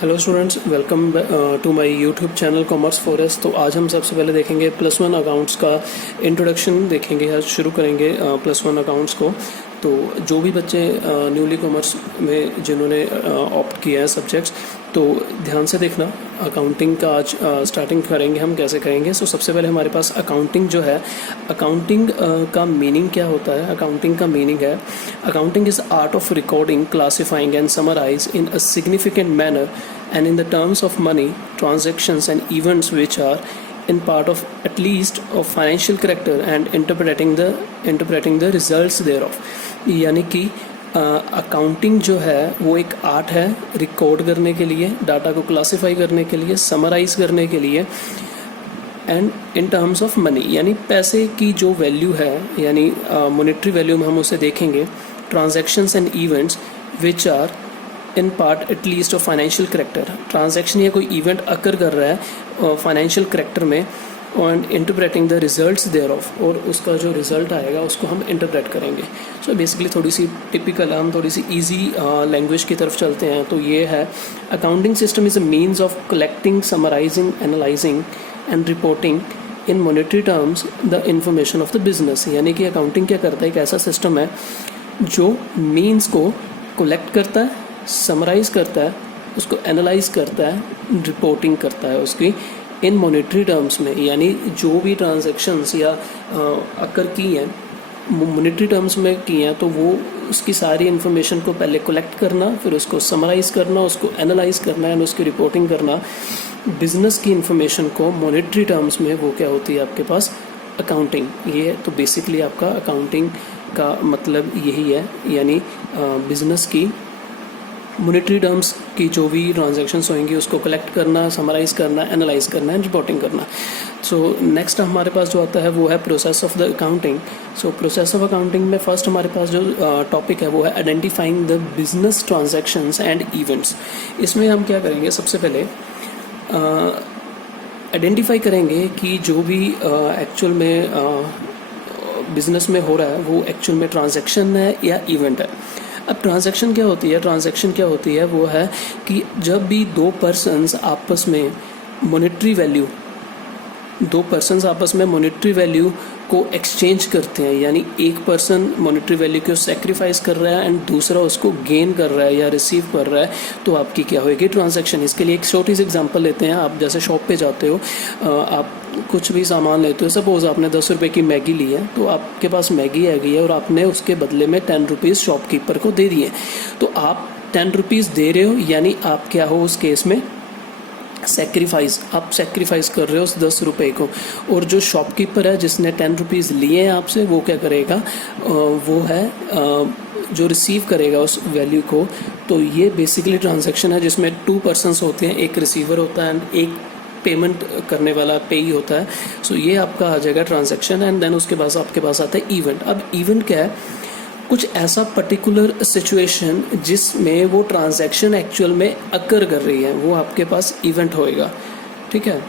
Hello students, welcome to my YouTube channel commerce फॉरेस। तो आज हम सबसे पहले देखेंगे +1 अकाउंट्स का इंट्रोडक्शन देखेंगे। आज शुरू करेंगे +1 अकाउंट्स को। तो जो भी बच्चे न्यूली कॉमर्स में जिन्होंने ऑप्ट किया है सब्जेक्ट्स, तो ध्यान से देखना। अकाउंटिंग का आज स्टार्टिंग करेंगे हम, कैसे करेंगे। सो सबसे पहले हमारे पास अकाउंटिंग जो है, अकाउंटिंग का मीनिंग क्या होता है। अकाउंटिंग का मीनिंग है, accounting is art of recording, classifying and summarise in a significant manner and in the terms of money, transactions and events which are in part of at least of financial character and interpreting the results thereof। यानी कि accounting जो है वो एक art है record करने के लिए, डाटा को क्लासीफाई करने के लिए, समराइज करने के लिए, and in terms of money यानी पैसे की जो वैल्यू है, यानी मॉनेटरी वैल्यू में हम उसे देखेंगे। Transactions and events which are in part at least of financial character, transaction या कोई इवेंट अकर कर रहा है फाइनेंशियल करेक्टर में, और interpreting the results thereof, और उसका जो रिजल्ट आएगा उसको हम इंटरप्रेट करेंगे। सो बेसिकली थोड़ी सी टिपिकल, हम थोड़ी सी इजी लैंग्वेज की तरफ चलते हैं। तो ये है, accounting system is a means of collecting, summarising, analysing and reporting in monetary terms the information of the business. यानी कि अकाउंटिंग क्या करता है, एक ऐसा सिस्टम है जो मीन्स को कलेक्ट करता है, समराइज करता है, उसको एनालाइज करता है, रिपोर्टिंग करता है उसकी इन मॉनेटरी टर्म्स में। यानी जो भी ट्रांजैक्शंस या अकर की हैं मॉनेटरी टर्म्स में की हैं, तो वो उसकी सारी इन्फॉर्मेशन को पहले कलेक्ट करना, फिर उसको समराइज करना, उसको एनालाइज करना एंड उसकी रिपोर्टिंग करना। बिजनेस की इन्फॉर्मेशन को मॉनेटरी टर्म्स में वो क्या होती है आपके पास, अकाउंटिंग। ये तो बेसिकली आपका अकाउंटिंग का मतलब यही है, यानी बिजनेस की मॉनेटरी टर्म्स की जो भी ट्रांजैक्शंस होंगी उसको कलेक्ट करना, समराइज करना, एनालाइज करना एंड रिपोर्टिंग करना। सो नेक्स्ट हमारे पास जो आता है वो है process of the accounting. So process of accounting में फर्स्ट हमारे पास जो टॉपिक है वो है identifying the business transactions and events. इसमें हम क्या करेंगे, सबसे पहले आइडेंटिफाई करेंगे कि जो भी एक्चुअल में बिजनेस में हो रहा है वो एक्चुअल में ट्रांजैक्शन है या इवेंट है। अब ट्रांजैक्शन क्या होती है, ट्रांजैक्शन क्या होती है, वो है कि जब भी दो पर्सन्स आपस में मॉनेटरी वैल्यू को एक्सचेंज करते हैं, यानी एक पर्सन मॉनेटरी वैल्यू को सेक्रीफाइस कर रहा है एंड दूसरा उसको गेन कर रहा है या रिसीव कर रहा है, तो आपकी क्या होगी, ट्रांजैक्शन। इसके लिए एक छोटी सी एग्जांपल लेते हैं। आप जैसे शॉप पे जाते हो, आप कुछ भी सामान लेते हो, सपोज आपने 10 रुपये की मैगी ली है, तो आपके पास मैगी आ गई है और आपने उसके बदले में 10 रुपीज़ शॉपकीपर को दे दिए। तो आप 10 रुपीज़ दे रहे हो, यानी आप क्या हो उस केस में, आप सेक्रीफाइस कर रहे हो उस 10 रुपये को। और जो शॉपकीपर है जिसने 10 रुपीज़ लिए हैं आपसे, वो क्या करेगा, वो है जो रिसीव करेगा उस वैल्यू को। तो ये बेसिकली ट्रांजैक्शन है जिसमें 2 पर्सन्स होते हैं, एक रिसीवर होता है एंड एक पेमेंट करने वाला पेई होता है। सो ये आपका आ जाएगा ट्रांजैक्शन। एंड देन उसके बाद आपके पास आता है इवेंट। अब इवेंट क्या है, कुछ ऐसा पर्टिकुलर सिचुएशन जिसमें वो ट्रांजैक्शन एक्चुअल में अकर कर रही है, वो आपके पास इवेंट होएगा। ठीक है।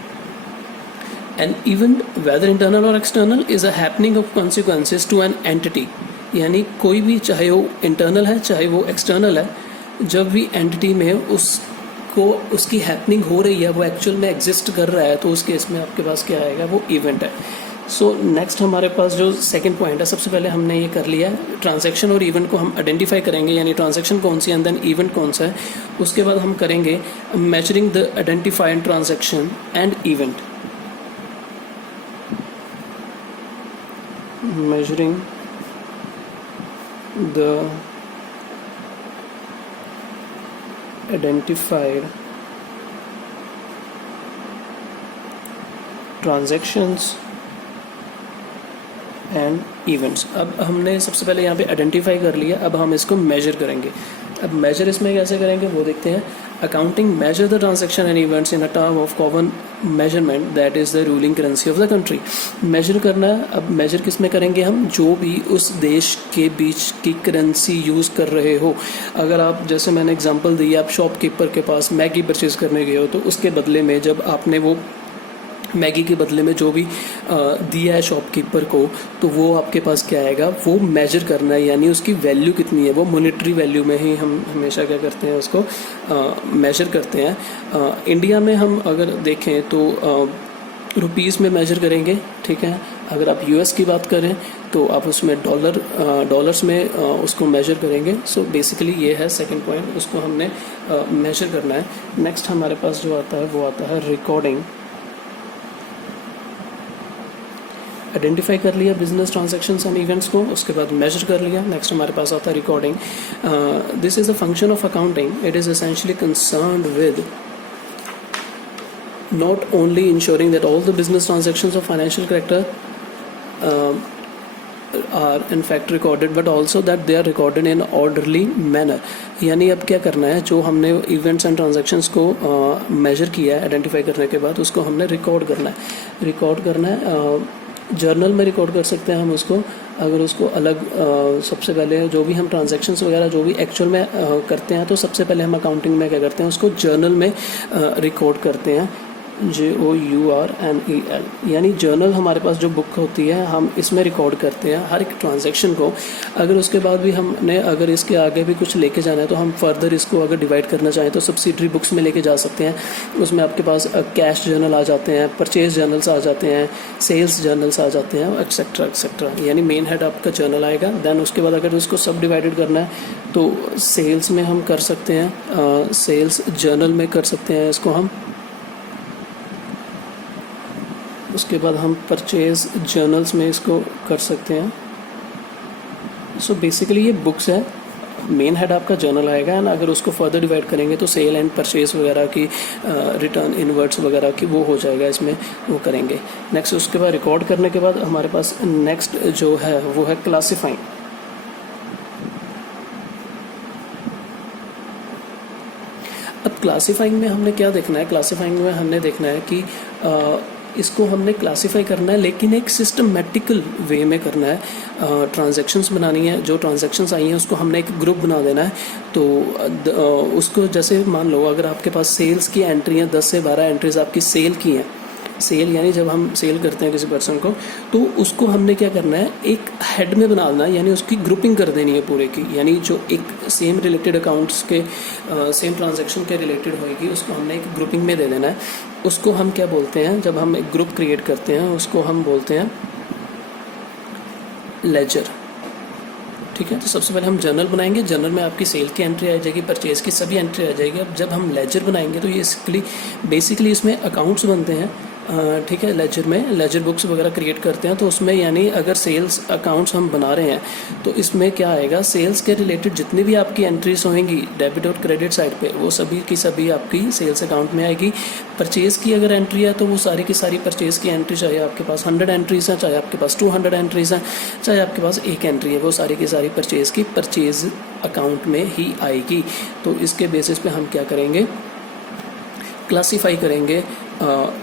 एन इवेंट वेदर इंटरनल और external is a happening of consequences to an entity. यानी कोई भी, चाहे वो इंटरनल है चाहे वो एक्सटर्नल है, जब भी एंटिटी में उसकी हैपनिंग हो रही है, वो एक्चुअल में एग्जिस्ट कर रहा है, तो उस केस में आपके पास क्या आएगा, वो इवेंट है। सो नेक्स्ट हमारे पास जो सेकंड पॉइंट है, सबसे पहले हमने ये कर लिया है, ट्रांजैक्शन और इवेंट को हम आइडेंटिफाई करेंगे, यानी ट्रांजैक्शन कौन सी है एंड देन इवेंट कौन सा है। उसके बाद हम करेंगे measuring the identified transaction and event, measuring the identified transactions and events. अब हमने सबसे पहले यहाँ पे आइडेंटिफाई कर लिया, अब हम इसको मेजर करेंगे। अब मेजर इसमें कैसे करेंगे वो देखते हैं। Accounting measure the transaction and events in a term of common measurement that is the ruling currency of the country. Measure करना है। अब मेजर किस में करेंगे हम, जो भी उस देश के बीच की करेंसी यूज़ कर रहे हो। अगर आप, जैसे मैंने एग्जांपल दी, आप शॉपकीपर के पास मैगी परचेज करने गए हो, तो उसके बदले में जब आपने वो मैगी के बदले में जो भी दिया है शॉपकीपर को, तो वो आपके पास क्या आएगा, वो मेजर करना है, यानी उसकी वैल्यू कितनी है, वो मॉनेटरी वैल्यू में ही हम हमेशा क्या करते हैं, उसको मेजर करते हैं। इंडिया में हम अगर देखें तो रुपीज़ में मेजर करेंगे, ठीक है। अगर आप यूएस की बात करें तो आप उसमें डॉलर्स में उसको मेजर करेंगे। सो बेसिकली ये है सेकंड पॉइंट, उसको हमने मेजर करना है। नेक्स्ट हमारे पास जो आता है वो आता है रिकॉर्डिंग। आइडेंटिफाई कर लिया बिजनेस ट्रांजैक्शंस एंड इवेंट्स को, उसके बाद मेजर कर लिया। नेक्स्ट हमारे पास आता है recording. This is a function of accounting. It is essentially concerned with not only ensuring that all the business transactions of financial character are in fact recorded, but also that they are recorded in orderly manner। यानी अब क्या करना है, जो हमने events and transactions को major किया है आइडेंटिफाई करने के बाद, उसको हमने रिकॉर्ड करना है। जर्नल में रिकॉर्ड कर सकते हैं हम उसको, अगर उसको अलग सबसे पहले जो भी हम ट्रांजैक्शंस वगैरह जो भी एक्चुअल में करते हैं, तो सबसे पहले हम अकाउंटिंग में क्या करते हैं, उसको जर्नल में रिकॉर्ड करते हैं। JOURNAL, यानी जर्नल हमारे पास जो बुक होती है, हम इसमें रिकॉर्ड करते हैं हर एक ट्रांजैक्शन को। अगर उसके बाद भी हमने अगर इसके आगे भी कुछ लेके जाना है, तो हम फर्दर इसको अगर डिवाइड करना चाहें तो सब्सिडरी बुक्स में लेके जा सकते हैं। उसमें आपके पास कैश जर्नल आ जाते हैं, परचेज जर्नल्स आ जाते हैं, सेल्स जर्नल्स आ जाते हैं, एक्सेट्रा एक्सेट्रा। यानी मेन हेड आपका जर्नल आएगा। देन उसके बाद अगर उसको सब डिवाइडेड करना है तो सेल्स में हम कर सकते हैं, सेल्स जर्नल में कर सकते हैं इसको हम। उसके बाद हम परचेज जर्नल्स में इसको कर सकते हैं। सो बेसिकली ये बुक्स है, मेन हेड आपका जर्नल आएगा। एंड अगर उसको फर्दर डिवाइड करेंगे तो सेल एंड परचेज वगैरह की, रिटर्न इनवर्ट्स वगैरह की, वो हो जाएगा इसमें, वो करेंगे। नेक्स्ट उसके बाद रिकॉर्ड करने के बाद हमारे पास नेक्स्ट जो है वो है क्लासीफाइंग। अब क्लासीफाइंग में हमने क्या देखना है, क्लासीफाइंग में हमने देखना है कि इसको हमने क्लासिफाई करना है, लेकिन एक सिस्टमेटिकल वे में करना है। ट्रांजैक्शंस बनानी है, जो ट्रांजैक्शंस आई हैं उसको हमने एक ग्रुप बना देना है। तो उसको जैसे मान लो अगर आपके पास सेल्स की एंट्री हैं, 10 से 12 एंट्रीज आपकी सेल की हैं। सेल यानी जब हम सेल करते हैं किसी पर्सन को, तो उसको हमने क्या करना है, एक हेड में बना देना है, यानी उसकी ग्रुपिंग कर देनी है पूरे की। यानी जो एक सेम रिलेटेड अकाउंट्स के सेम ट्रांजैक्शन के रिलेटेड होएगी, उसको हमने एक ग्रुपिंग में दे देना है। उसको हम क्या बोलते हैं, जब हम एक ग्रुप क्रिएट करते हैं उसको हम बोलते हैं लेजर। ठीक है, तो सबसे पहले हम जर्नल बनाएंगे। जर्नल में आपकी सेल की एंट्री आ जाएगी, परचेज की सभी एंट्री आ जाएगी। अब जब हम लेजर बनाएंगे तो ये बेसिकली इसमें अकाउंट्स बनते हैं। ठीक है, लेजर में लेजर बुक्स वगैरह क्रिएट करते हैं। तो उसमें यानी अगर सेल्स अकाउंट्स हम बना रहे हैं तो इसमें क्या आएगा, सेल्स के रिलेटेड जितनी भी आपकी एंट्रीज होंगी डेबिट और क्रेडिट साइड पे, वो सभी की सभी आपकी सेल्स अकाउंट में आएगी। परचेज़ की अगर एंट्री है तो वो सारी की सारी परचेज़ की एंट्री, चाहे आपके पास 100 एंट्रीज हैं, चाहे आपके पास 200 एंट्रीज हैं, चाहे आपके पास एक एंट्री है, वो सारी की सारी परचेज़ की परचेज़ अकाउंट में ही आएगी। तो इसके बेसिस पे हम क्या करेंगे, क्लासीफाई करेंगे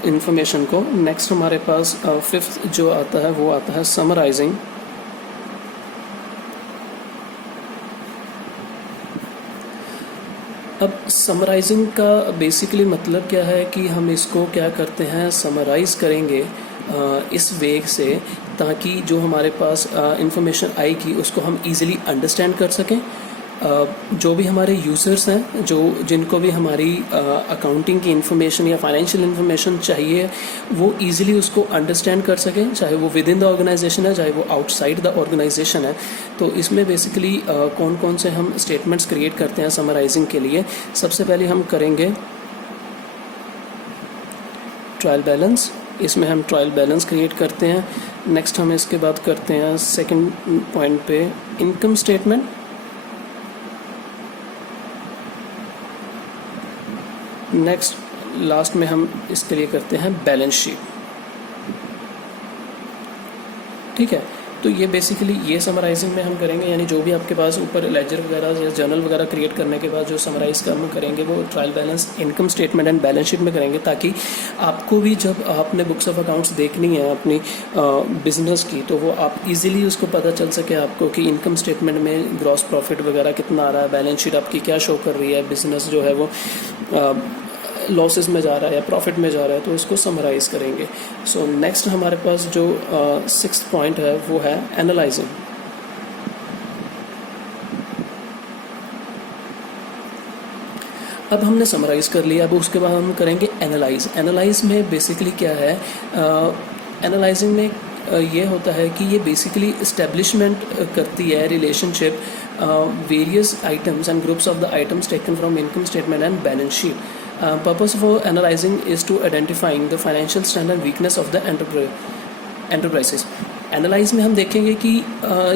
इंफॉर्मेशन को। नेक्स्ट हमारे पास फिफ्थ जो आता है वो आता है समराइजिंग। अब समराइजिंग का बेसिकली मतलब क्या है कि हम इसको क्या करते हैं, समराइज करेंगे इस वे से, ताकि जो हमारे पास इंफॉर्मेशन आएगी उसको हम इजीली अंडरस्टैंड कर सकें। जो भी हमारे यूज़र्स हैं, जिनको भी हमारी अकाउंटिंग की इन्फॉर्मेशन या फाइनेंशियल इन्फॉर्मेशन चाहिए, वो इजीली उसको अंडरस्टैंड कर सकें, चाहे वो विद इन द ऑर्गेनाइजेशन है, चाहे वो आउटसाइड द ऑर्गेनाइजेशन है। तो इसमें बेसिकली कौन कौन से हम स्टेटमेंट्स क्रिएट करते हैं समराइजिंग के लिए। सबसे पहले हम करेंगे ट्रायल बैलेंस। इसमें हम ट्रायल बैलेंस क्रिएट करते हैं। नेक्स्ट हम इसके बाद करते हैं सेकेंड पॉइंट पे इनकम स्टेटमेंट। नेक्स्ट लास्ट में हम इसके लिए करते हैं बैलेंस शीट। ठीक है, तो ये बेसिकली ये समराइजिंग में हम करेंगे, यानी जो भी आपके पास ऊपर लेजर वगैरह या जर्नल वगैरह क्रिएट करने के बाद जो समराइज का हम करेंगे वो trial balance, income statement and balance sheet में करेंगे, ताकि आपको भी जब आपने बुक्स ऑफ अकाउंट्स देखनी है अपनी बिजनेस की, तो वो आप इजीली उसको पता चल सके आपको कि इनकम स्टेटमेंट में ग्रॉस प्रॉफिट वगैरह कितना आ रहा है, बैलेंस शीट आपकी क्या शो कर रही है, बिजनेस जो है वो लॉसेस में जा रहा है या प्रॉफिट में जा रहा है, तो उसको समराइज़ करेंगे। सो नेक्स्ट हमारे पास जो 6th पॉइंट है वो है एनालाइजिंग। अब हमने समराइज़ कर लिया, अब उसके बाद हम करेंगे एनालाइज। एनालाइज में बेसिकली क्या है, एनालाइजिंग में ये होता है कि ये बेसिकली इस्टेब्लिशमेंट करती है relationship various items and groups of the items taken from income statement and balance sheet. Purpose of analysing is to identifying the financial strength and weakness of the enterprises. Analyse में हम देखेंगे कि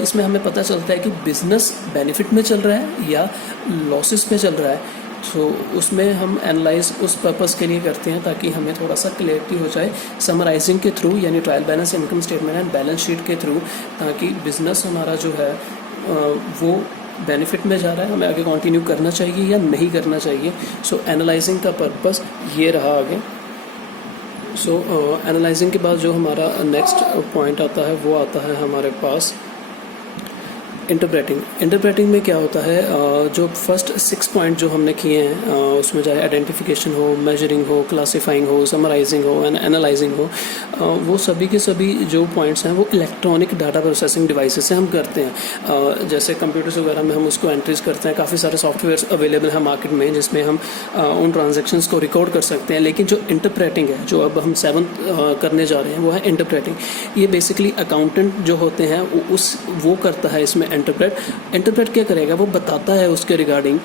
इसमें हमें पता चलता है कि बिजनेस बेनिफिट में चल रहा है या लॉसेस में चल रहा है। तो उसमें हम एनालाइज उस पर्पस के लिए करते हैं ताकि हमें थोड़ा सा क्लियरिटी हो जाए समराइजिंग के थ्रू, यानी trial balance, income statement and balance sheet के थ्रू, ताकि बिजनेस हमारा जो है वो बेनिफिट में जा रहा है, हमें आगे कंटिन्यू करना चाहिए या नहीं करना चाहिए। सो एनालाइजिंग का पर्पस ये रहा आगे। सो एनालाइजिंग के बाद जो हमारा नेक्स्ट पॉइंट आता है वो आता है हमारे पास इंटरप्रेटिंग। इंटरप्रेटिंग में क्या होता है, जो फर्स्ट 6 पॉइंट जो हमने किए हैं उसमें चाहे आइडेंटिफिकेशन हो, मेजरिंग हो, क्लासिफाइंग हो, समराइजिंग हो एंड एनालाइजिंग हो, वो सभी के सभी जो पॉइंट्स हैं वो इलेक्ट्रॉनिक डाटा प्रोसेसिंग डिवाइसेस से हम करते हैं। जैसे कंप्यूटर्स वगैरह में हम उसको एंट्रीज करते हैं, काफ़ी सारे सॉफ्टवेयर अवेलेबल हैं मार्केट में जिसमें हम उन ट्रांजेक्शंस को रिकॉर्ड कर सकते हैं। लेकिन जो इंटरप्रेटिंग है, जो अब हम 7th करने जा रहे हैं, वो है इंटरप्रेटिंग। ये बेसिकली अकाउंटेंट जो होते हैं वो करता है इसमें इंटरप्रेट क्या करेगा, वो बताता है उसके रिगार्डिंग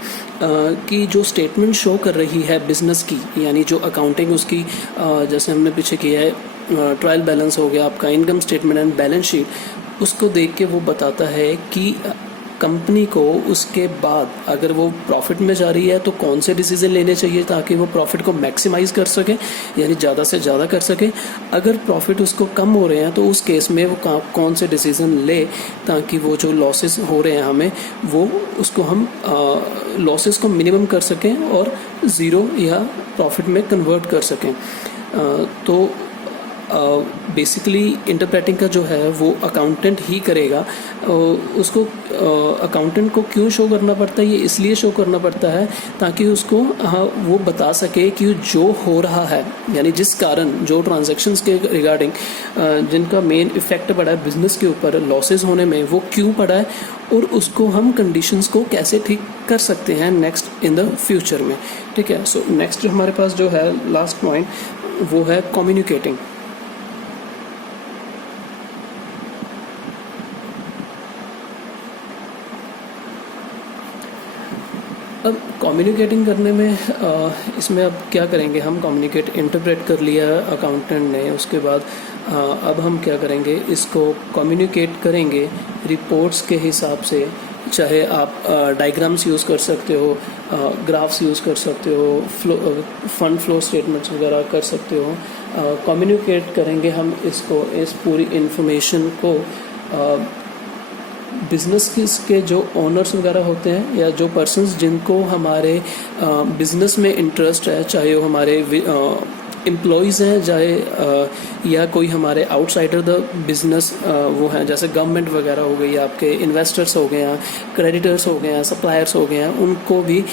कि जो स्टेटमेंट शो कर रही है बिजनेस की, यानी जो अकाउंटिंग उसकी जैसे हमने पीछे किया है ट्रायल बैलेंस हो गया आपका, income statement and balance sheet, उसको देख के वो बताता है कि कंपनी को उसके बाद अगर वो प्रॉफिट में जा रही है तो कौन से डिसीजन लेने चाहिए ताकि वो प्रॉफिट को मैक्सिमाइज कर सके, यानी ज़्यादा से ज़्यादा कर सके। अगर प्रॉफिट उसको कम हो रहे हैं तो उस केस में वो कौन से डिसीजन ले ताकि वो जो लॉसेस हो रहे हैं हमें, वो उसको हम लॉसेस को मिनिमम कर सकें और ज़ीरो या प्रॉफिट में कन्वर्ट कर सकें। तो बेसिकली इंटरप्रेटिंग का जो है वो अकाउंटेंट ही करेगा। उसको अकाउंटेंट को क्यों शो करना पड़ता है, ये इसलिए शो करना पड़ता है ताकि उसको वो बता सके कि जो हो रहा है, यानी जिस कारण जो ट्रांजैक्शंस के रिगार्डिंग जिनका मेन इफेक्ट पड़ा है बिजनेस के ऊपर लॉसेस होने में, वो क्यों पड़ा है और उसको हम कंडीशंस को कैसे ठीक कर सकते हैं नेक्स्ट इन द फ्यूचर में। ठीक है। सो नेक्स्ट हमारे पास जो है लास्ट पॉइंट वो है कम्युनिकेटिंग। अब कम्युनिकेटिंग करने में इसमें अब क्या करेंगे, हम कम्युनिकेट इंटरप्रेट कर लिया अकाउंटेंट ने, उसके बाद अब हम क्या करेंगे, इसको कम्युनिकेट करेंगे रिपोर्ट्स के हिसाब से। चाहे आप डायग्राम्स यूज़ कर सकते हो, ग्राफ्स यूज़ कर सकते हो, फंड फ्लो स्टेटमेंट्स वगैरह कर सकते हो। कम्युनिकेट करेंगे हम इसको, इस पूरी इन्फॉर्मेशन को बिज़नेस के जो ओनर्स वगैरह होते हैं या जो पर्सन्स जिनको हमारे बिज़नेस में इंटरेस्ट है, चाहे वो हमारे एम्प्लॉयज़ हैं, चाहे या कोई हमारे आउटसाइडर द बिज़नेस वो हैं, जैसे गवर्नमेंट वगैरह हो गई, आपके इन्वेस्टर्स हो गए हैं, क्रेडिटर्स हो गए हैं, सप्लायर्स हो गए हैं, उनको भी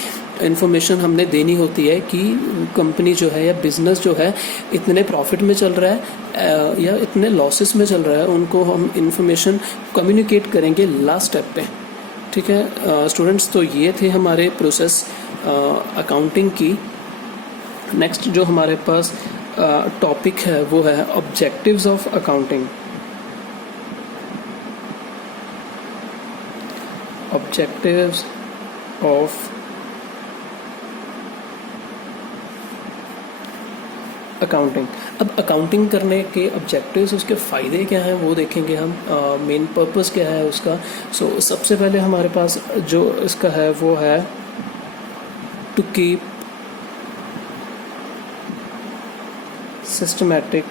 इन्फॉर्मेशन हमने देनी होती है कि कंपनी जो है या बिज़नेस जो है इतने प्रॉफिट में चल रहा है या इतने लॉसेस में चल रहा है, उनको हम इन्फॉर्मेशन कम्युनिकेट करेंगे लास्ट स्टेप पे। ठीक है स्टूडेंट्स, तो ये थे हमारे प्रोसेस अकाउंटिंग की। नेक्स्ट जो हमारे पास टॉपिक है वो है objectives of accounting. Objectives of accounting. अब अकाउंटिंग करने के ऑब्जेक्टिव्स, उसके फ़ायदे क्या हैं वो देखेंगे हम, मेन पर्पस क्या है उसका। सो सबसे पहले हमारे पास जो इसका है वो है to keep systematic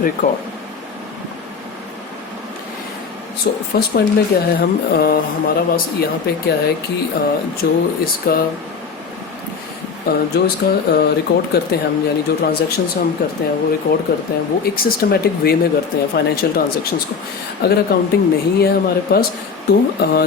record. So first point में क्या है, हमारा पास यहाँ पे क्या है कि जो इसका जो इसका रिकॉर्ड करते हैं हम, यानी जो ट्रांजैक्शंस हम करते हैं वो रिकॉर्ड करते हैं, वो एक सिस्टमेटिक वे में करते हैं फाइनेंशियल ट्रांजैक्शंस को। अगर अकाउंटिंग नहीं है हमारे पास तो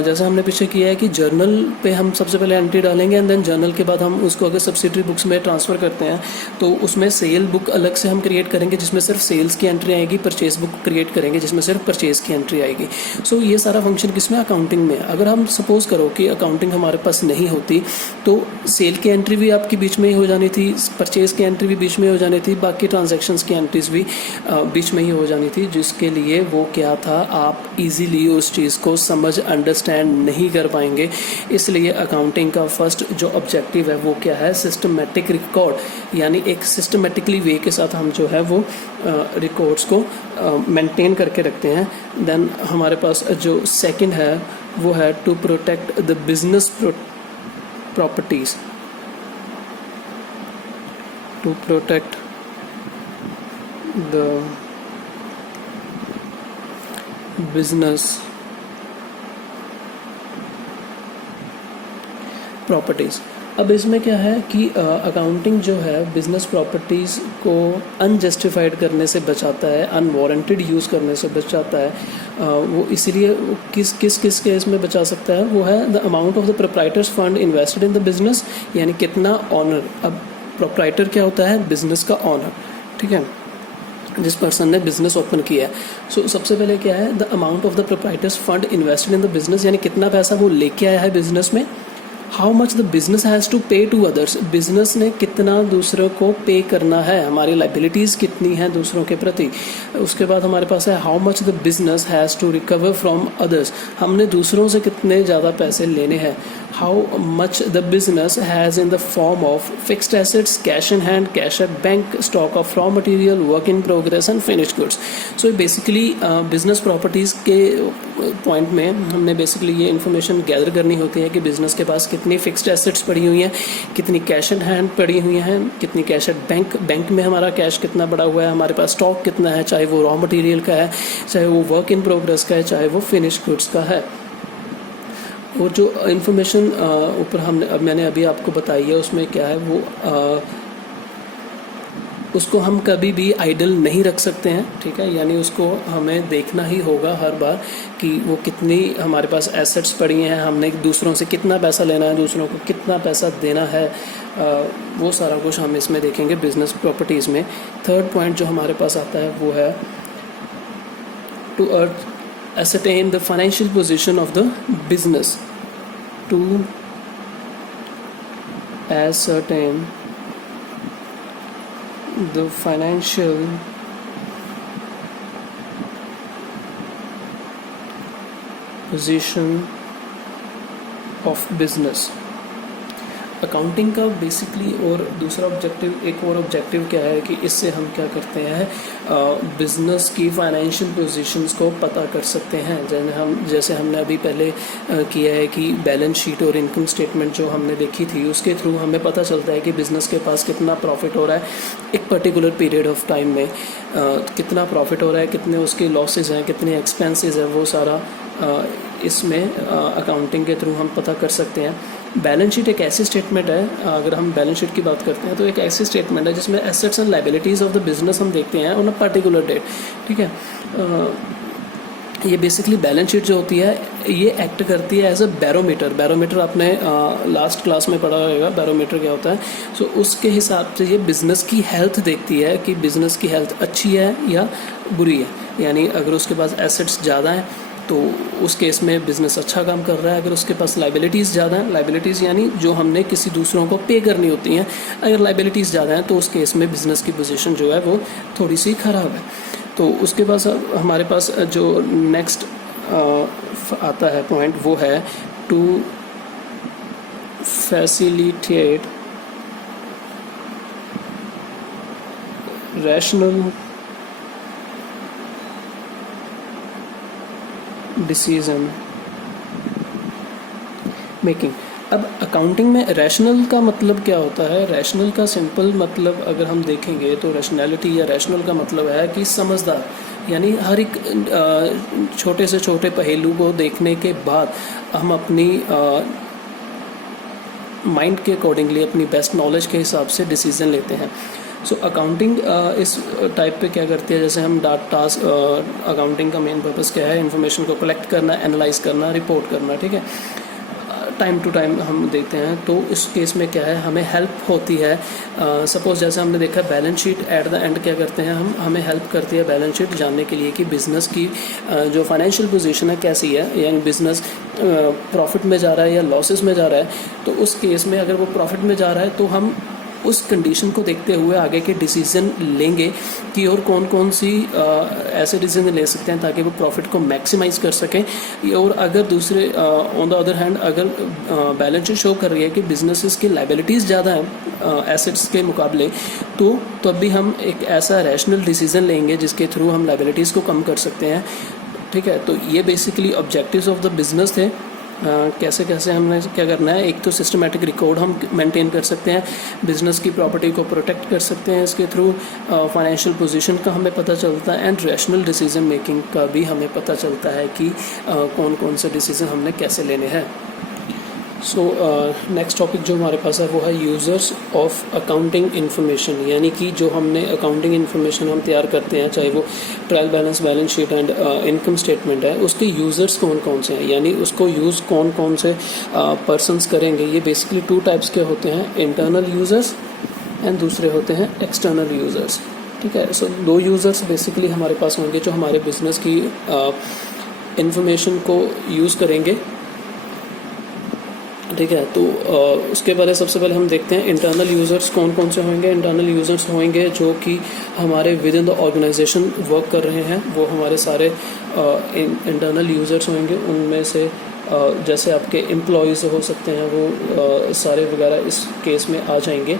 जैसे हमने पीछे किया है कि जर्नल पे हम सबसे पहले एंट्री डालेंगे एंड देन जर्नल के बाद हम उसको अगर सब्सिडरी बुक्स में ट्रांसफ़र करते हैं तो उसमें सेल बुक अलग से हम क्रिएट करेंगे जिसमें सिर्फ सेल्स की एंट्री आएगी, परचेज बुक क्रिएट करेंगे जिसमें सिर्फ परचेज की एंट्री आएगी। सो ये सारा फंक्शन किसमें, अकाउंटिंग में। अगर हम सपोज़ करो कि अकाउंटिंग हमारे पास नहीं होती तो सेल की एंट्री भी आपकी बीच में ही हो जानी थी, परचेज की एंट्री भी बीच में हो जानी थी, बाकी ट्रांजैक्शंस की एंट्रीज भी बीच में ही हो जानी थी, जिसके लिए वो क्या था, आप इजीली उस चीज़ को समझ अंडरस्टैंड नहीं कर पाएंगे। इसलिए अकाउंटिंग का फर्स्ट जो ऑब्जेक्टिव है वो क्या है, सिस्टमेटिक रिकॉर्ड, यानी एक सिस्टमेटिकली वे के साथ हम जो है वो रिकॉर्ड्स को मेंटेन करके रखते हैं। देन हमारे पास जो सेकंड है वो है to protect the business properties, to protect the business properties. अब इसमें क्या है कि अकाउंटिंग जो है बिजनेस प्रॉपर्टीज़ को अनजस्टिफाइड करने से बचाता है, अनवारंटेड यूज़ करने से बचाता है। वो इसीलिए किस किस किस केस में बचा सकता है, वो है the amount of the proprietor's fund invested in the business, यानी कितना ऑनर। अब प्रोप्राइटर क्या होता है, बिजनेस का ऑनर, ठीक है, जिस पर्सन ने बिजनेस ओपन किया है। सो सबसे पहले क्या है, the amount of the proprietor's fund invested in the business, यानी कितना पैसा वो लेके आया है बिजनेस में। How much the business has to pay to others, business ने कितना दूसरों को पे करना है, हमारी लाइबिलिटीज़ कितनी हैं दूसरों के प्रति। उसके बाद हमारे पास है how much the business has to recover from others, हमने दूसरों से कितने ज़्यादा पैसे लेने हैं। How much the business has in the form of fixed assets, cash in hand, cash at bank, stock of raw material, work in progress and finished goods. So basically business properties के point में हमने basically ये information gather करनी होती है कि business के पास कितनी फिक्स्ड एसेट्स पड़ी हुई हैं, कितनी कैश इन हैंड पड़ी हुई हैं, कितनी कैश एट बैंक, बैंक में हमारा कैश कितना पड़ा हुआ है, हमारे पास स्टॉक कितना है, चाहे वो रॉ मटेरियल का है, चाहे वो वर्क इन प्रोग्रेस का है, चाहे वो फिनिश्ड गुड्स का है। और जो इन्फॉर्मेशन ऊपर मैंने अभी आपको बताई है उसमें क्या है, वो उसको हम कभी भी आइडल नहीं रख सकते हैं, ठीक है, यानी उसको हमें देखना ही होगा हर बार कि वो कितनी हमारे पास एसेट्स पड़ी हैं, हमने दूसरों से कितना पैसा लेना है, दूसरों को कितना पैसा देना है, वो सारा कुछ हम इसमें देखेंगे बिजनेस प्रॉपर्टीज़ में। थर्ड पॉइंट जो हमारे पास आता है वो है to ascertain the financial position of the business, to ascertain the financial position of business। Accounting का बेसिकली और दूसरा ऑब्जेक्टिव, एक और ऑब्जेक्टिव क्या है कि इससे हम क्या करते हैं, बिजनेस की फाइनेंशियल पोजीशंस को पता कर सकते हैं। जैसे हमने अभी पहले किया है कि बैलेंस शीट और इनकम स्टेटमेंट जो हमने देखी थी उसके थ्रू हमें पता चलता है कि बिज़नेस के पास कितना प्रॉफिट हो रहा है, एक पर्टिकुलर पीरियड ऑफ टाइम में कितना प्रॉफिट हो रहा है, कितने उसके लॉसेज हैं, कितने एक्सपेंसेस हैं, वो सारा इसमें अकाउंटिंग के थ्रू हम पता कर सकते हैं। बैलेंस शीट एक ऐसी स्टेटमेंट है, अगर हम बैलेंस शीट की बात करते हैं तो एक ऐसी स्टेटमेंट है जिसमें assets and liabilities of the business हम देखते हैं ऑन अ पर्टिकुलर डेट, ठीक है। ये बेसिकली बैलेंस शीट जो होती है ये एक्ट करती है एज अ बैरोमीटर। बैरोमीटर आपने लास्ट क्लास में पढ़ा होगा बैरोमीटर क्या होता है। सो उसके हिसाब से ये बिज़नेस की हेल्थ देखती है कि बिज़नेस की हेल्थ अच्छी है या बुरी है, यानी अगर उसके पास एसेट्स ज़्यादा हैं तो उस केस में बिज़नेस अच्छा काम कर रहा है, अगर उसके पास लाइबिलिटीज़ ज़्यादा हैं, लाइबिलिटीज़ यानी जो हमने किसी दूसरों को पे करनी होती हैं, अगर लाइबिलिटीज़ ज़्यादा हैं तो उस केस में बिज़नेस की पोजीशन जो है वो थोड़ी सी ख़राब है। तो उसके पास हमारे पास जो नेक्स्ट आता है पॉइंट वो है to facilitate rational decision making. अब अकाउंटिंग में रैशनल का मतलब क्या होता है? रैशनल का सिंपल मतलब अगर हम देखेंगे तो रैशनैलिटी या रैशनल का मतलब है कि समझदार, यानी हर एक छोटे से छोटे पहलू को देखने के बाद हम अपनी माइंड के अकॉर्डिंगली, अपनी बेस्ट नॉलेज के हिसाब से डिसीजन लेते हैं। सो अकाउंटिंग इस टाइप पे क्या करती है, जैसे हम टास्क, अकाउंटिंग का मेन पर्पस क्या है, इन्फॉर्मेशन को कलेक्ट करना, एनालाइज करना, रिपोर्ट करना, ठीक है, टाइम टू टाइम हम देते हैं। तो इस केस में क्या है, हमें हेल्प होती है। सपोज जैसे हमने देखा balance sheet at the end क्या करते हैं हम, हमें हेल्प करती है बैलेंस शीट जानने के लिए कि बिज़नेस की जो फाइनेंशियल पोजीशन है कैसी है, यानी बिज़नेस प्रॉफिट में जा रहा है या लॉसेस में जा रहा है। तो उस केस में अगर वो प्रॉफिट में जा रहा है तो हम उस कंडीशन को देखते हुए आगे के डिसीजन लेंगे कि और कौन कौन सी ऐसे डिसीजन ले सकते हैं ताकि वो प्रॉफिट को मैक्सिमाइज कर सकें। और अगर दूसरे ऑन द अदर हैंड अगर बैलेंस शीट शो कर रही है कि बिजनेसेस की लाइबिलिटीज़ ज़्यादा हैं एसेट्स के मुकाबले, तो तब भी हम एक ऐसा रैशनल डिसीजन लेंगे जिसके थ्रू हम लाइबिलिटीज़ को कम कर सकते हैं, ठीक है। तो ये basically objectives of the business थे। कैसे कैसे हमने क्या करना है, एक तो सिस्टमेटिक रिकॉर्ड हम मेंटेन कर सकते हैं, बिजनेस की प्रॉपर्टी को प्रोटेक्ट कर सकते हैं इसके थ्रू, फाइनेंशियल पोजीशन का हमें पता चलता है, एंड रैशनल डिसीजन मेकिंग का भी हमें पता चलता है कि कौन कौन से डिसीजन हमने कैसे लेने हैं। सो नेक्स्ट टॉपिक जो हमारे पास है वो है यूज़र्स ऑफ अकाउंटिंग इन्फॉर्मेशन, यानी कि जो हमने अकाउंटिंग इन्फॉर्मेशन हम तैयार करते हैं, चाहे वो trial balance, balance sheet and income statement है, उसके यूज़र्स कौन कौन से हैं, यानी उसको यूज़ कौन कौन से पर्सनस करेंगे। ये बेसिकली 2 टाइप्स के होते हैं, इंटरनल यूज़र्स एंड दूसरे होते हैं एक्सटर्नल यूज़र्स, ठीक है। सो 2 यूज़र्स बेसिकली हमारे पास होंगे जो हमारे बिजनेस की इंफॉर्मेशन को यूज़ करेंगे, ठीक है। तो उसके बारे सबसे पहले हम देखते हैं इंटरनल यूज़र्स कौन कौन से होंगे। इंटरनल यूज़र्स होंगे जो कि हमारे within the organisation work कर रहे हैं, वो हमारे सारे इंटरनल यूज़र्स होंगे। उनमें से जैसे आपके एम्प्लॉयज़ हो सकते हैं, वो सारे वगैरह इस केस में आ जाएंगे।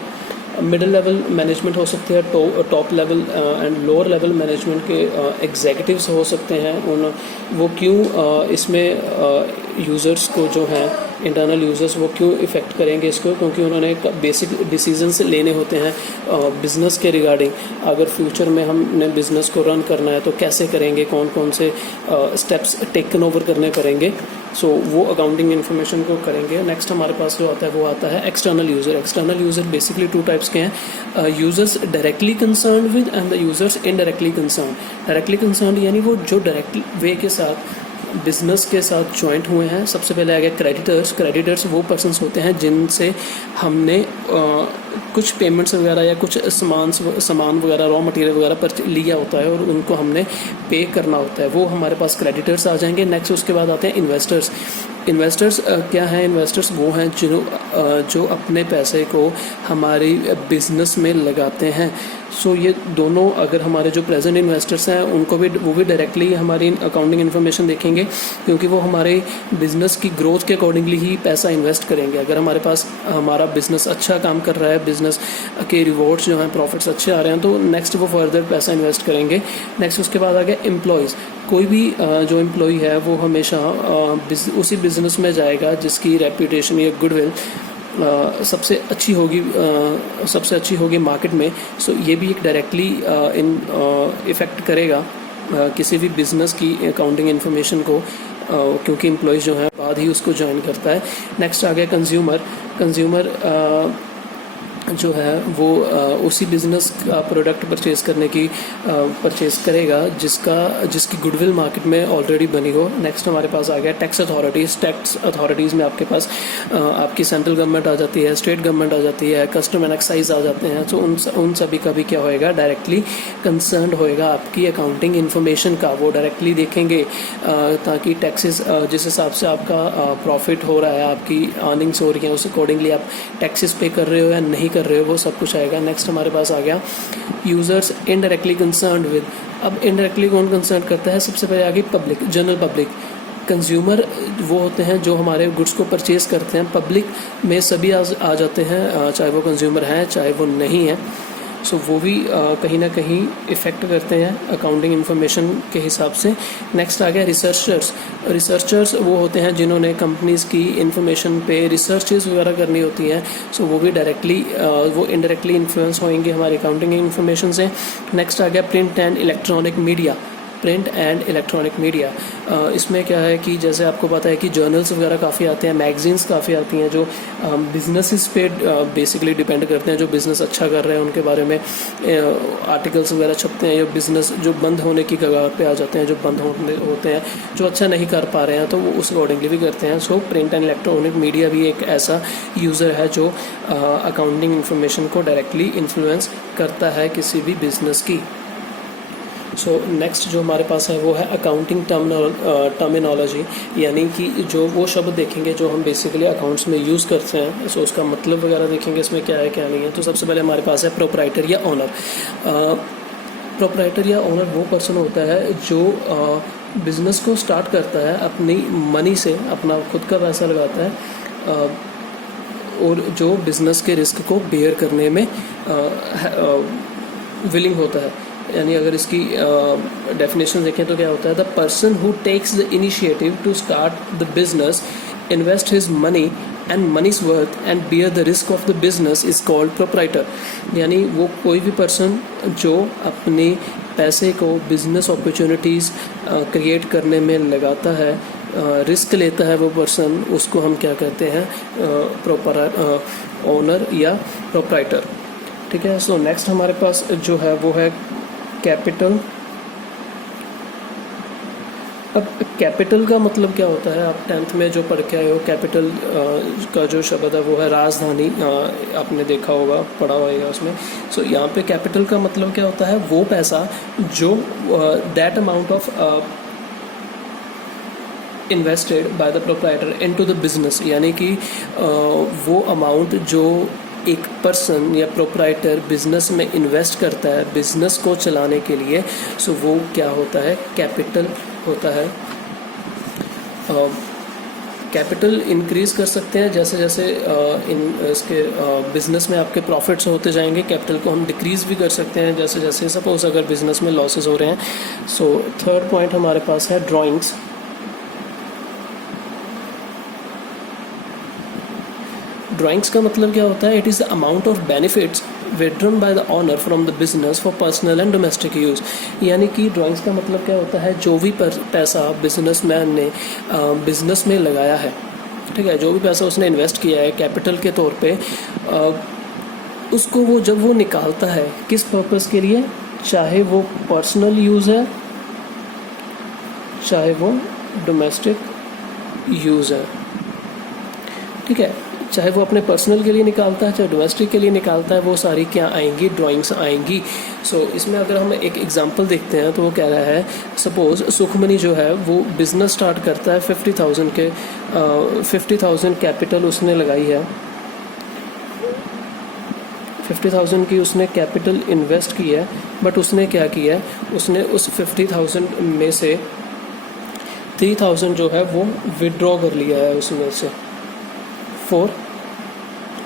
मिडिल लेवल मैनेजमेंट हो सकते हैं, top level and lower level management के एग्जीक्यूटिव्स हो सकते हैं। उन वो क्यों इसमें यूज़र्स को जो हैं इंटरनल यूज़र्स वो क्यों इफ़ेक्ट करेंगे इसको, क्योंकि उन्होंने बेसिक डिसीजंस लेने होते हैं बिज़नेस के रिगार्डिंग। अगर फ्यूचर में हमने बिज़नेस को रन करना है तो कैसे करेंगे, कौन कौन से स्टेप्स टेकन ओवर करने पड़ेंगे, सो वो अकाउंटिंग इन्फॉर्मेशन को करेंगे। नेक्स्ट हमारे पास जो आता है वो आता है external user. External user basically 2 types के हैं, users directly concern with and the users indirectly concern. Directly concern यानी वो जो डायरेक्ट वे के साथ बिजनेस के साथ ज्वाइंट हुए हैं। सबसे पहले आ गया क्रेडिटर्स। क्रेडिटर्स वो पर्सन्स होते हैं जिनसे हमने कुछ पेमेंट्स वगैरह या कुछ सामान वगैरह, रॉ मटेरियल वगैरह पर लिया होता है और उनको हमने पे करना होता है, वो हमारे पास क्रेडिटर्स आ जाएंगे। नेक्स्ट उसके बाद आते हैं इन्वेस्टर्स। इन्वेस्टर्स क्या हैं? इन्वेस्टर्स वो हैं जो अपने पैसे को हमारी बिजनेस में लगाते हैं। सो ये दोनों, अगर हमारे जो प्रेजेंट इन्वेस्टर्स हैं उनको भी, वो भी डायरेक्टली हमारी अकाउंटिंग इन्फॉर्मेशन देखेंगे, क्योंकि वो हमारे बिज़नेस की ग्रोथ के अकॉर्डिंगली ही पैसा इन्वेस्ट करेंगे। अगर हमारे पास हमारा बिज़नेस अच्छा काम कर रहा है, बिज़नेस के रिवॉर्ड्स जो हैं, प्रॉफिट्स अच्छे आ रहे हैं, तो नेक्स्ट वो फर्दर पैसा इन्वेस्ट करेंगे। नेक्स्ट उसके बाद आ गया एम्प्लॉयज़। कोई भी जो एम्प्लॉई है वो हमेशा उसी बिज़नेस में जाएगा जिसकी रेपुटेशन या गुडविल सबसे अच्छी होगी मार्केट में। सो ये भी एक डायरेक्टली इफ़ेक्ट करेगा किसी भी बिज़नेस की अकाउंटिंग इन्फॉर्मेशन को, क्योंकि एम्प्लॉयज़ जो हैं बाद ही उसको ज्वाइन करता है। नेक्स्ट आ गया कंज्यूमर जो है वो उसी बिज़नेस का प्रोडक्ट परचेज़ करेगा जिसकी गुडविल मार्केट में ऑलरेडी बनी हो। नेक्स्ट हमारे पास आ गया टैक्स अथॉरिटीज़। टैक्स अथॉरिटीज़ में आपके पास आपकी सेंट्रल गवर्नमेंट आ जाती है, स्टेट गवर्नमेंट आ जाती है, कस्टम एंड एक्साइज आ जाते हैं। तो उन सभी का भी क्या होएगा, डायरेक्टली कंसर्न होएगा आपकी अकाउंटिंग इन्फॉर्मेशन का। वो डायरेक्टली देखेंगे ताकि टैक्सेस जिस हिसाब से आपका प्रॉफिट हो रहा है, आपकी अर्निंग्स हो रही हैं, उस अकॉर्डिंगली आप टैक्सेस पे कर रहे हो या नहीं कर रहे हो, वो सब कुछ आएगा। नेक्स्ट हमारे पास आ गया यूजर्स इनडायरेक्टली कंसर्न्ड विद। अब इनडायरेक्टली कौन कंसर्न करता है? सबसे पहले आगे पब्लिक, जनरल पब्लिक। कंज्यूमर वो होते हैं जो हमारे गुड्स को परचेज़ करते हैं। पब्लिक में सभी आ जाते हैं, चाहे वो कंज्यूमर हैं चाहे वो नहीं है। सो वो भी कहीं ना कहीं इफ़ेक्ट करते हैं अकाउंटिंग इन्फॉर्मेशन के हिसाब से। नेक्स्ट आ गया रिसर्चर्स वो होते हैं जिन्होंने कंपनीज़ की इन्फॉर्मेशन पे रिसर्चेस वगैरह करनी होती हैं। सो वो भी डायरेक्टली वो इनडायरेक्टली इन्फ्लुएंस होंगे हमारी अकाउंटिंग इन्फॉर्मेशन से। नेक्स्ट आ गया print and electronic media. Print and electronic media. इसमें क्या है कि जैसे आपको पता है कि जर्नल्स वगैरह काफ़ी आते हैं, मैगजीन्स काफ़ी आती हैं जो बिजनेसेस पे बेसिकली डिपेंड करते हैं, जो बिज़नेस अच्छा कर रहे हैं उनके बारे में आर्टिकल्स वगैरह छपते हैं, या बिज़नेस जो बंद होने की कगार पे आ जाते हैं, जो बंद होते हैं, जो अच्छा नहीं कर पा रहे हैं, तो वो उस अकॉर्डिंगली भी करते हैं। So print and electronic media भी एक ऐसा यूज़र है जो अकाउंटिंग इन्फॉर्मेशन को डायरेक्टली इन्फ्लुएंस करता है किसी भी बिज़नेस की। सो नेक्स्ट जो हमारे पास है वो है अकाउंटिंग टर्मिनोलॉजी, यानी कि जो वो शब्द देखेंगे जो हम बेसिकली अकाउंट्स में यूज़ करते हैं। सो उसका मतलब वगैरह देखेंगे इसमें क्या है क्या नहीं है। तो सबसे पहले हमारे पास है प्रोप्राइटर या ओनर। प्रोप्राइटर या ओनर वो पर्सन होता है जो बिज़नेस को स्टार्ट करता है अपनी मनी से, अपना खुद का पैसा लगाता है और जो बिज़नेस के रिस्क को बेयर करने में विलिंग होता है। यानी अगर इसकी डेफिनेशन देखें तो क्या होता है, the person who takes the initiative to start the business, invest his money and money's worth and bear the risk of the business is called proprietor. यानी वो कोई भी पर्सन जो अपने पैसे को बिजनेस अपॉर्चुनिटीज़ क्रिएट करने में लगाता है, रिस्क लेता है वो पर्सन, उसको हम क्या कहते हैं, ओनर या प्रोप्राइटर। ठीक है। सो नेक्स्ट हमारे पास जो है वो है कैपिटल। अब कैपिटल का मतलब क्या होता है, आप 10th में जो पढ़ के आए हो, कैपिटल का जो शब्द है वो है राजधानी, आपने देखा होगा, पढ़ा होगा उसमें। सो यहाँ पे कैपिटल का मतलब क्या होता है, वो पैसा जो that amount of invested by the proprietor into the business, यानी कि वो अमाउंट जो एक पर्सन या प्रोप्राइटर बिजनेस में इन्वेस्ट करता है बिजनेस को चलाने के लिए, सो वो क्या होता है, कैपिटल होता है। कैपिटल इंक्रीज कर सकते हैं जैसे जैसे इसके बिजनेस में आपके प्रॉफिट्स होते जाएंगे। कैपिटल को हम डिक्रीज भी कर सकते हैं जैसे जैसे सपोज अगर बिजनेस में लॉसेस हो रहे हैं। सो थर्ड पॉइंट हमारे पास है ड्राइंग्स। ड्राइंग्स का मतलब क्या होता है, it is the amount of benefits withdrawn by the owner from the business for personal and domestic use. यानी कि ड्राइंग्स का मतलब क्या होता है, जो भी पैसा बिजनेसमैन ने बिजनेस में लगाया है, ठीक है, जो भी पैसा उसने इन्वेस्ट किया है कैपिटल के तौर पे, उसको वो जब वो निकालता है किस पर्पस के लिए, चाहे वो पर्सनल यूज़ है चाहे वो डोमेस्टिक यूज़ है, ठीक है, चाहे वो अपने पर्सनल के लिए निकालता है चाहे डोमेस्टिक के लिए निकालता है, वो सारी क्या आएंगी, ड्राइंग्स आएंगी। सो इसमें अगर हम एक एग्जांपल देखते हैं तो वो कह रहा है, सपोज सुखमनी जो है वो बिज़नेस स्टार्ट करता है 50,000 कैपिटल उसने लगाई है, 50,000 की उसने कैपिटल इन्वेस्ट की है, बट उसने क्या किया है, उसने उस 50,000 में से 3,000 जो है वो विड्रॉ कर लिया है उसमें से फॉर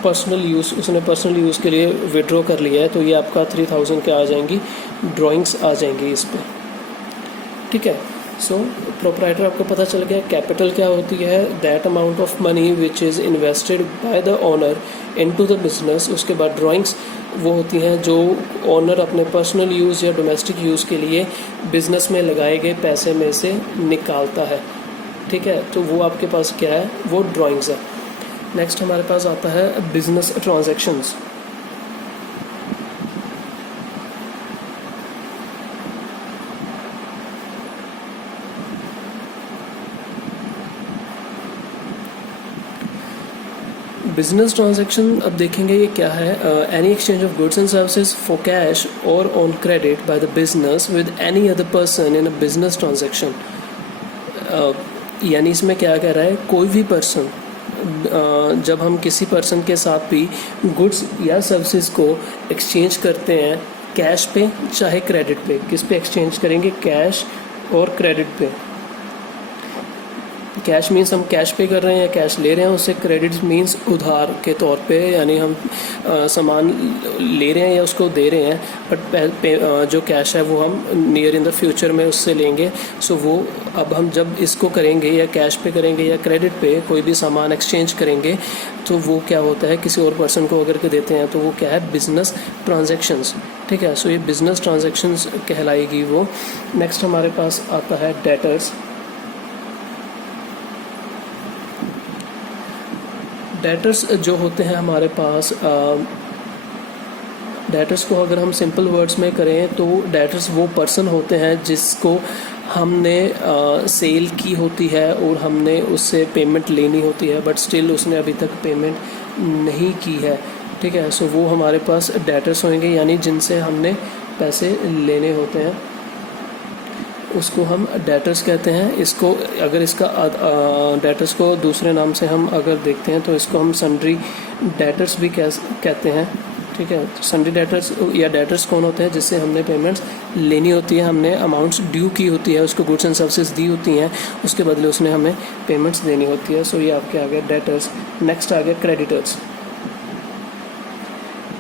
पर्सनल यूज़, उसने पर्सनल यूज़ के लिए विड्रॉ कर लिया है। तो ये आपका 3,000 क्या आ जाएंगी, ड्राइंग्स आ जाएंगी इस पर, ठीक है। सो प्रोप्राइटर आपको पता चल गया। कैपिटल क्या होती है, that amount of money which is invested by the owner into the business. उसके बाद ड्राइंग्स वो होती हैं जो ओनर अपने पर्सनल यूज़ या डोमेस्टिक यूज़ के लिए बिजनेस में लगाए गए पैसे में से निकालता है, ठीक है। तो वो आपके पास क्या है, वो ड्राइंग्स है। नेक्स्ट हमारे पास आता है बिजनेस ट्रांजैक्शंस। बिजनेस ट्रांजैक्शन अब देखेंगे ये क्या है, any exchange of goods and services for cash और on credit by the business with any other person in a business transaction. यानी इसमें क्या कह रहा है, कोई भी पर्सन, जब हम किसी पर्सन के साथ भी गुड्स या सर्विसेज को एक्सचेंज करते हैं कैश पे चाहे क्रेडिट पे, किस पे एक्सचेंज करेंगे, कैश और क्रेडिट पे। कैश मीन्स हम कैश पे कर रहे हैं या कैश ले रहे हैं उससे, क्रेडिट मीन्स उधार के तौर पे, यानी हम सामान ले रहे हैं या उसको दे रहे हैं, बट जो कैश है वो हम नियर इन द फ्यूचर में उससे लेंगे। सो वो अब हम जब इसको करेंगे या कैश पे करेंगे या क्रेडिट पे कोई भी सामान एक्सचेंज करेंगे तो वो क्या होता है, किसी और पर्सन को अगर के देते हैं तो वो क्या है, बिजनेस ट्रांजैक्शंस, ठीक है। सो ये बिजनेस ट्रांजैक्शंस कहलाएगी वो। नेक्स्ट हमारे पास आता है डेटर्स। डेटर्स जो होते हैं हमारे पास, डेटर्स को अगर हम सिंपल वर्ड्स में करें तो डेटर्स वो पर्सन होते हैं जिसको हमने सेल की होती है और हमने उससे पेमेंट लेनी होती है, बट स्टिल उसने अभी तक पेमेंट नहीं की है, ठीक है। सो वो हमारे पास डेटर्स होंगे, यानी जिनसे हमने पैसे लेने होते हैं, उसको हम डेटर्स कहते हैं। इसको अगर इसका डेटर्स को दूसरे नाम से हम अगर देखते हैं तो इसको हम सन्ड्री डेटर्स भी कहते हैं, ठीक है। सन्ड्री डेटर्स या डेटर्स कौन होते हैं? जिससे हमने पेमेंट्स लेनी होती है, हमने अमाउंट्स ड्यू की होती है, उसको गुड्स एंड सर्विसेज दी होती हैं, उसके बदले उसने हमें पेमेंट्स देनी होती है। सो ये आपके आ गए डेटर्स। नेक्स्ट आ गया क्रेडिटर्स।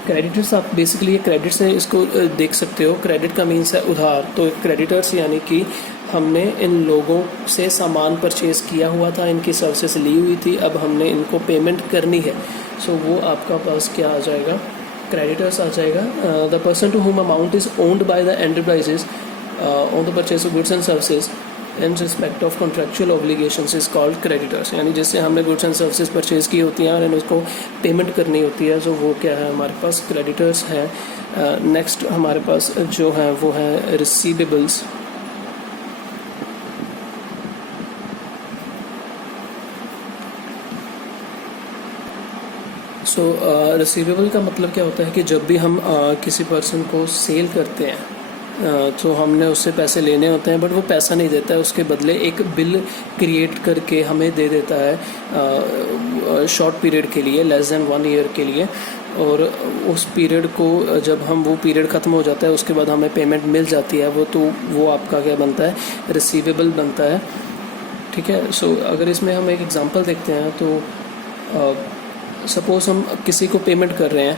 क्रेडिटर्स आप बेसिकली ये क्रेडिट से इसको देख सकते हो। क्रेडिट का मीन्स है उधार। तो क्रेडिटर्स यानी कि हमने इन लोगों से सामान परचेज़ किया हुआ था, इनकी सर्विसेज ली हुई थी, अब हमने इनको पेमेंट करनी है। सो वो आपका पास क्या आ जाएगा? क्रेडिटर्स आ जाएगा। The person to whom amount is owed by the enterprises on the purchase of goods and services in respect of contractual obligations is called creditors. यानी जिससे हमने गुड्स एंड सर्विसेज परचेज की होती हैं और उसको पेमेंट करनी होती है, तो वो क्या है? हमारे पास क्रेडिटर्स है। नेक्स्ट हमारे पास जो है वो है रिसीवेबल्स। सो रिसीवेबल का मतलब क्या होता है कि जब भी हम किसी पर्सन को सेल करते हैं तो हमने उससे पैसे लेने होते हैं, बट वो पैसा नहीं देता है, उसके बदले एक बिल क्रिएट करके हमें दे देता है शॉर्ट पीरियड के लिए, लेस देन 1 ईयर के लिए। और उस पीरियड को जब हम वो पीरियड ख़त्म हो जाता है उसके बाद हमें पेमेंट मिल जाती है, वो आपका क्या बनता है? रिसीवेबल बनता है, ठीक है। सो अगर इसमें हम एक एग्जांपल देखते हैं तो सपोज़ हम किसी को पेमेंट कर रहे हैं,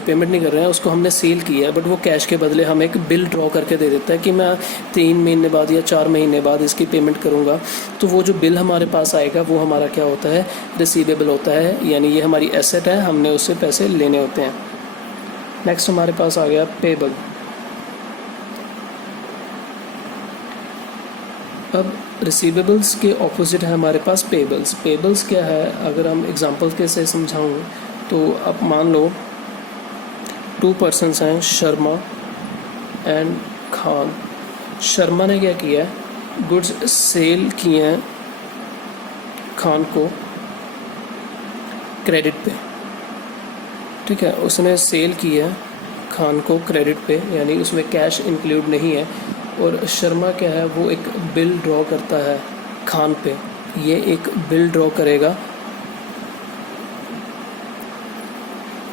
पेमेंट नहीं कर रहे हैं, उसको हमने सेल किया है, बट वो कैश के बदले हमें एक बिल ड्रॉ करके दे देता है कि मैं 3 महीने बाद या 4 महीने बाद इसकी पेमेंट करूंगा। तो वो जो बिल हमारे पास आएगा वो हमारा क्या होता है? रिसीवेबल होता है, यानी ये हमारी एसेट है, हमने उससे पैसे लेने होते हैं। नेक्स्ट हमारे पास आ गया पेबल। अब रिसीवेबल्स के ऑपोजिट है हमारे पास पेबल्स। पेबल्स क्या है? अगर हम एग्जांपल के से समझाऊँ तो अब मान लो 2 पर्सन्स हैं, शर्मा एंड खान। शर्मा ने क्या किया? गुड्स सेल किए हैं खान को क्रेडिट पे, ठीक है। उसने सेल किया खान को क्रेडिट पे, यानी उसमें कैश इंक्लूड नहीं है। और शर्मा क्या है? वो एक बिल ड्रॉ करता है खान पे। ये एक बिल ड्रॉ करेगा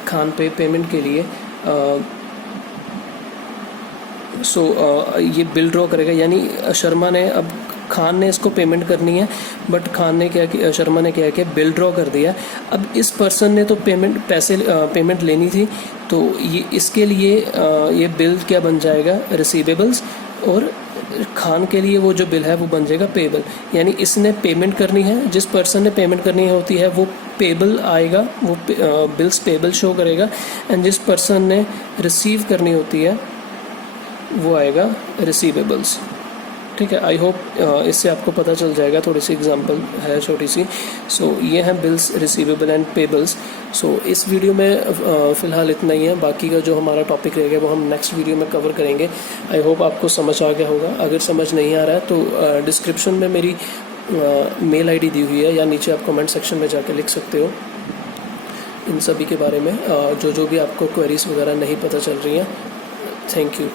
खान पे पेमेंट के लिए। ये बिल ड्रॉ करेगा, यानी शर्मा ने, अब खान ने इसको पेमेंट करनी है, बट खान ने क्या किया? शर्मा ने क्या किया? बिल ड्रॉ कर दिया। अब इस पर्सन ने तो पेमेंट लेनी थी, तो ये इसके लिए ये बिल क्या बन जाएगा? रिसीवेबल्स। और खान के लिए वो जो बिल है वो बन जाएगा पेबल। यानी इसने पेमेंट करनी है, जिस पर्सन ने पेमेंट करनी होती है वो पेबल आएगा, वो बिल्स पेबल शो करेगा। एंड जिस पर्सन ने रिसीव करनी होती है वो आएगा रिसीवेबल्स, ठीक है। आई होप इससे आपको पता चल जाएगा। थोड़ी सी एग्जांपल है छोटी सी। सो ये हैं बिल्स, रिसीवेबल एंड पेबल्स। सो इस वीडियो में फ़िलहाल इतना ही है। बाकी का जो हमारा टॉपिक रहेगा वो हम नेक्स्ट वीडियो में कवर करेंगे। आई होप आपको समझ आ गया होगा। अगर समझ नहीं आ रहा है तो डिस्क्रिप्शन में मेरी मेल आईडी दी हुई है, या नीचे आप कमेंट सेक्शन में जाके लिख सकते हो इन सभी के बारे में, जो भी आपको क्वेरीज वगैरह नहीं पता चल रही हैं। Thank you.